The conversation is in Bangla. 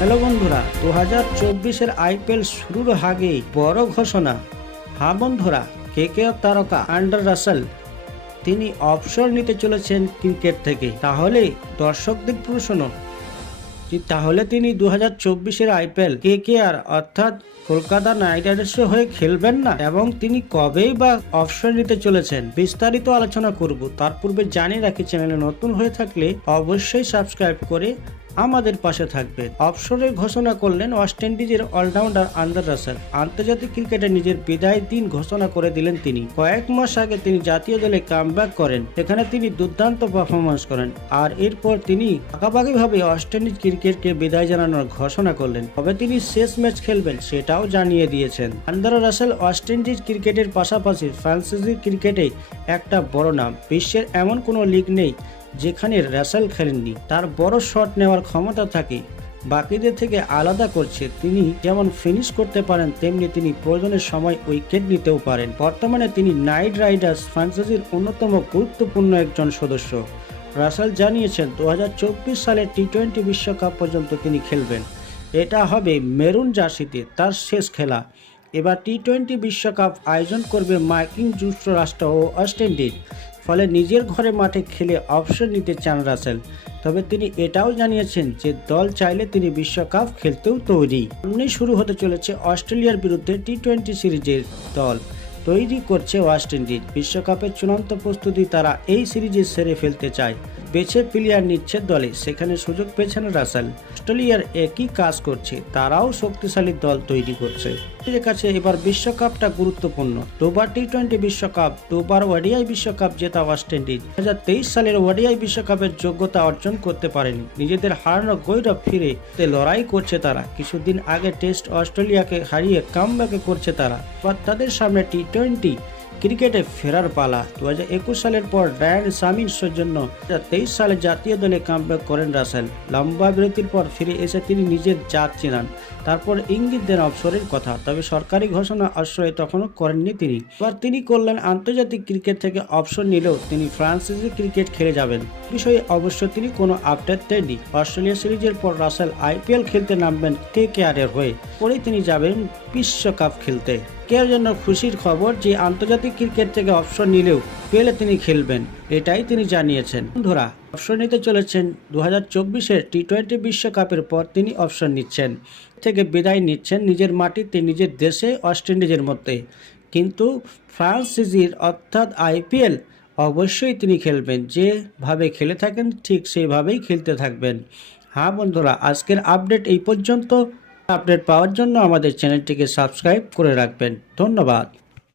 হ্যালো বন্ধুরা, 2024-এর আইপিএল শুরুর আগেই বড় ঘোষণা। হ্যাঁ বন্ধুরা, কেকেআর তারকা অ্যান্ডার রাসেল তিনি অবসর নিতে চলেছেন ক্রিকেট থেকে। তাহলে দর্শকদের প্রশ্ন, তাহলে তিনি 2024-এর আইপিএল কেকেআর অর্থাৎ কলকাতা নাইট রাইডার্সের হয়ে খেলবেন না, এবং তিনি কবেই বা অবসর নিতে চলেছেন বিস্তারিত আলোচনা করব। তার পূর্বে জানিয়ে রাখি, চ্যানেলে নতুন হয়ে থাকলে অবশ্যই সাবস্ক্রাইব করে আমাদের পাশে থাকবেন। অবসরের ঘোষণা করলেন ওয়েস্ট ইন্ডিজের অলরাউন্ডার অ্যান্ডার রাসেল। আন্তর্জাতিক ক্রিকেটে নিজের বিদায় দিন ঘোষণা করে দিলেন তিনি। কয়েক মাস আগে তিনি জাতীয় দলে কামব্যাক করেন, এখানে তিনি দুর্দান্ত পারফরমেন্স করেন, আর এরপর তিনি পাকাপাকিভাবে ওয়েস্ট ইন্ডিজ ক্রিকেটকে বিদায় জানানোর ঘোষণা করলেন। তবে তিনি শেষ ম্যাচ খেলবেন সেটাও জানিয়ে দিয়েছেন। অ্যান্ডার রাসেল ওয়েস্ট ইন্ডিজ ক্রিকেটের পাশাপাশি ফ্রান্সিসি ক্রিকেটে একটা বড় নাম। বিশ্বের এমন কোনো লিগ নেই যেখানে রাসেল খেলেননি। তার বড় শট নেওয়ার ক্ষমতা থাকে, বাকিদের থেকে আলাদা করছে। তিনি যেমন ফিনিশ করতে পারেন, তেমনি তিনি প্রয়োজনের সময় উইকেট নিতেও পারেন। বর্তমানে তিনি নাইট রাইডার্স ফ্র্যাঞ্চাইজির অন্যতম গুরুত্বপূর্ণ একজন সদস্য। রাসেল জানিয়েছেন 2024 সালের টি-20 বিশ্বকাপ পর্যন্ত তিনি খেলবেন। এটা হবে মেরুন জার্সিতে তার শেষ খেলা। এবার টি-20 বিশ্বকাপ আয়োজন করবে মার্কিন যুক্তরাষ্ট্র ও ওয়েস্ট ইন্ডিজ, ফলে নিজের ঘরে মাঠে খেলে অবসর নিতে চান রাসেল। তবে তিনি এটাও জানিয়েছেন যে দল চাইলে তিনি বিশ্বকাপ খেলতেও তৈরি। সামনেই শুরু হতে চলেছে অস্ট্রেলিয়ার বিরুদ্ধে টি-20 সিরিজের দল তৈরি করছে ওয়েস্ট ইন্ডিজ। বিশ্বকাপের চূড়ান্ত প্রস্তুতি তারা এই সিরিজে সেরে ফেলতে চায়। বেছে প্লেয়ার নিচ্ছে দলে, সেখানে সুযোগ পেয়েছেন রাসেল। অস্ট্রেলিয়ার একই কাজ করছে, তারাও শক্তিশালী দল তৈরি করছে। এর কাছে এবার বিশ্বকাপটা গুরুত্বপূর্ণ। দুবার টি-20 বিশ্বকাপ, দুবার ওডিআই বিশ্বকাপ জেতা ওয়েস্ট ইন্ডিজ 2023 সালের ওডিআই বিশ্বকাপের যোগ্যতা অর্জন করতে পারেনি। নিজেদের হারানো গৌরব ফিরে লড়াই করছে তারা। কিছুদিন আগে টেস্ট অস্ট্রেলিয়াকে হারিয়ে কামব্যাক করছে তারা। তাদের সামনে টি-20 ক্রিকেটে ফেরার পালা। 2021 সালের পর ডায়ান সামিন্সের জন্য 2023 সালে জাতীয় দলে কামব্যাক করেন রাসেল। লম্বা বিরতির পর ফিরে এসে তিনি নিজের জাত চেনান, তারপর ইঙ্গিত দেন অবসরের কথা। তবে সরকারি ঘোষণা অবশ্যই তখনও করেননি তিনি। এবার তিনি করলেন আন্তর্জাতিক ক্রিকেট থেকে অবসর নিলেও তিনি ফ্রান্সিসি ক্রিকেট খেলে যাবেন। বিষয়ে অবশ্য তিনি কোনো আপডেট দেননি। অস্ট্রেলিয়া সিরিজের পর রাসেল আইপিএল খেলতে নামবেন কেকেআরের হয়ে, পরেই তিনি যাবেন বিশ্বকাপ খেলতে। কেয়ার জন্য খুশির খবর যে আন্তর্জাতিক ক্রিকেট থেকে অবসর নিলেও পেলে তিনি খেলবেন, এটাই তিনি জানিয়েছেন। বন্ধুরা, অবসর নিতে চলেছেন 2024-এর টি-20 বিশ্বকাপের পর তিনি অবসর নিচ্ছেন, থেকে বিদায় নিচ্ছেন নিজের মাটিতে, নিজের দেশে ওয়েস্ট ইন্ডিজের মধ্যে। কিন্তু ফ্রান্সিসির অর্থাৎ আইপিএল অবশ্যই তিনি খেলবেন। যেভাবে খেলে থাকেন ঠিক সেইভাবেই খেলতে থাকবেন। হ্যাঁ বন্ধুরা, আজকের আপডেট এই পর্যন্ত। আপডেট পাওয়ার জন্য আমাদের চ্যানেলটিকে সাবস্ক্রাইব করে রাখবেন। ধন্যবাদ।